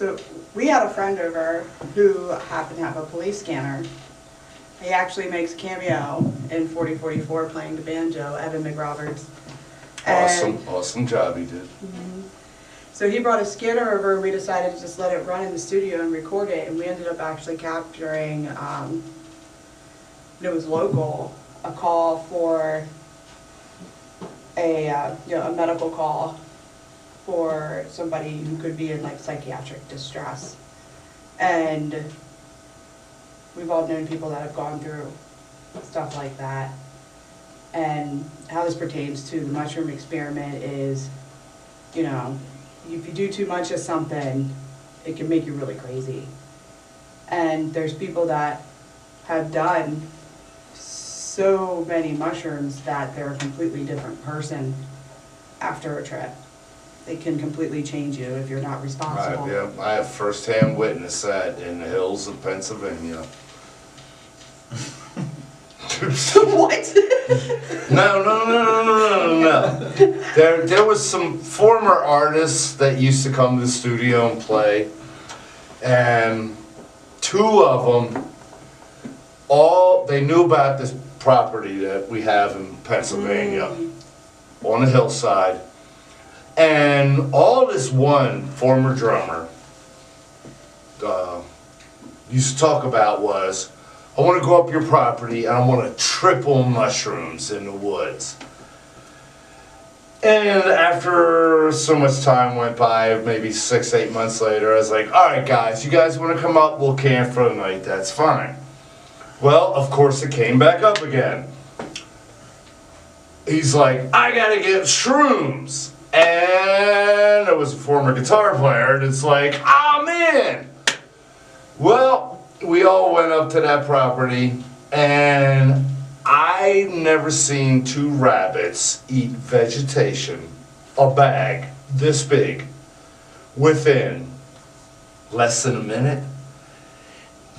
So we had a friend over who happened to have a police scanner. He actually makes a cameo in 4044 playing the banjo, Evan McRoberts. Awesome job he did. So he brought a scanner over and we decided to just let it run in the studio and record it, and we ended up actually capturing, it was local, a call for a medical call for somebody who could be in like psychiatric distress. And we've all known people that have gone through stuff like that. And how this pertains to the mushroom experiment is, you know, if you do too much of something, it can make you really crazy. And there's people that have done so many mushrooms that they're a completely different person after a trip. They can completely change you if you're not responsible. I have first-hand witness that in the hills of Pennsylvania. What? No. There was some former artists that used to come to the studio and play, and two of them, they knew about this property that we have in Pennsylvania on the hillside, and all this one former drummer used to talk about was, I want to go up your property and I want to triple mushrooms in the woods. And after so much time went by, maybe 6-8 months later, I was like, all right guys, you guys want to come up, we'll camp for the night, that's fine. Well, of course it came back up again. He's like, I gotta get shrooms. And there was a former guitar player, and it's like, I'm in. Well, we all went up to that property, and I never seen two rabbits eat vegetation, a bag this big, within less than a minute.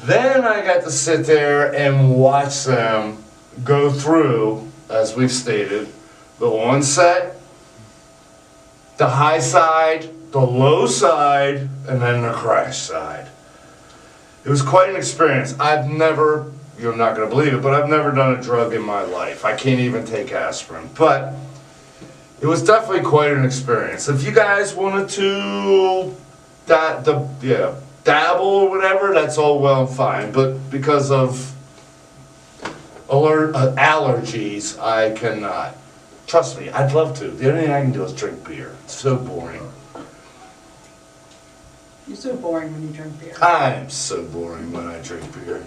Then I got to sit there and watch them go through, as we've stated, the onset, the high side, the low side, and then the crash side. It was quite an experience. I've never, you're not going to believe it, but I've never done a drug in my life. I can't even take aspirin. But it was definitely quite an experience. If you guys wanted to dabble or whatever, that's all well and fine. But because of allergies, I cannot. Trust me, I'd love to. The only thing I can do is drink beer. It's so boring. You're so boring when you drink beer. I'm so boring when I drink beer.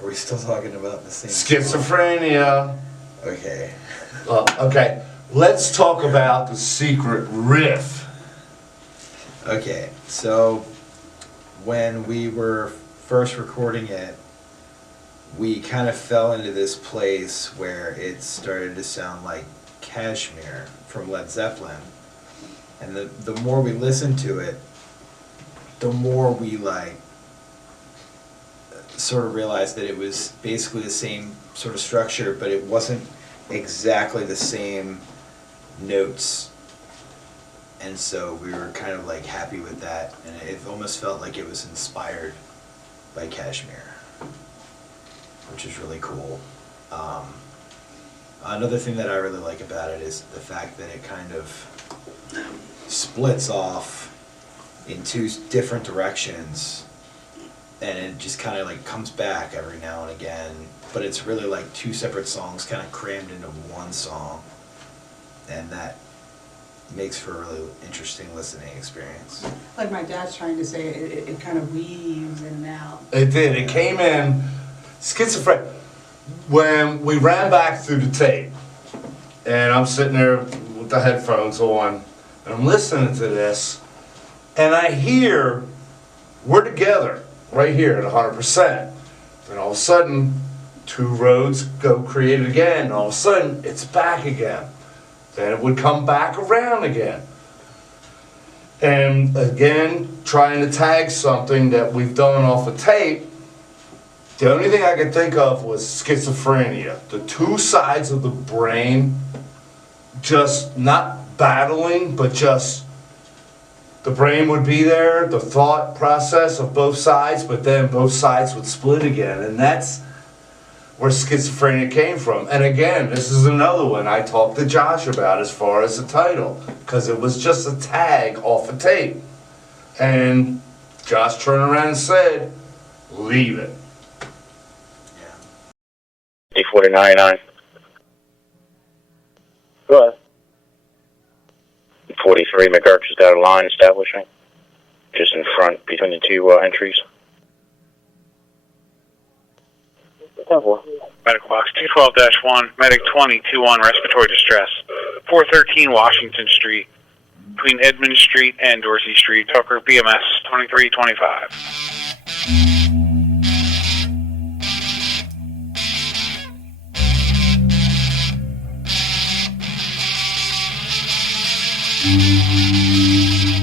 Are we still talking about the same Schizophrenia. Okay. Okay, let's talk about the secret riff. Okay, so when we were first recording it, we kind of fell into this place where it started to sound like Kashmir from Led Zeppelin. And the more we listened to it, the more we sort of realized that it was basically the same sort of structure, but it wasn't exactly the same notes. And so we were kind of happy with that, and it almost felt like it was inspired by Kashmir, which is really cool. Another thing that I really like about it is the fact that it kind of splits off in two different directions, and it just kind of comes back every now and again, but it's really two separate songs kind of crammed into one song, and that makes for a really interesting listening experience. Like my dad's trying to say, it kind of weaves in and out. It did. It came in schizophrenic. When we ran back through the tape, and I'm sitting there with the headphones on, and I'm listening to this, and I hear, we're together, right here at 100%. Then all of a sudden, two roads go created again, and all of a sudden, it's back again. Then it would come back around again. And again, trying to tag something that we've done off the tape, the only thing I could think of was schizophrenia. The two sides of the brain just not battling, but just the brain would be there, the thought process of both sides, but then both sides would split again. And that's where schizophrenia came from. And again, this is another one I talked to Josh about as far as the title, because it was just a tag off a tape. And Josh turned around and said, leave it. Yeah. 4099. Go ahead. 43 McGurk is out of line establishing. Just in front between the two entries. Medical box 212-1, medic 2021, respiratory distress. 413 Washington Street, between Edmund Street and Dorsey Street. Tucker, BMS 2325.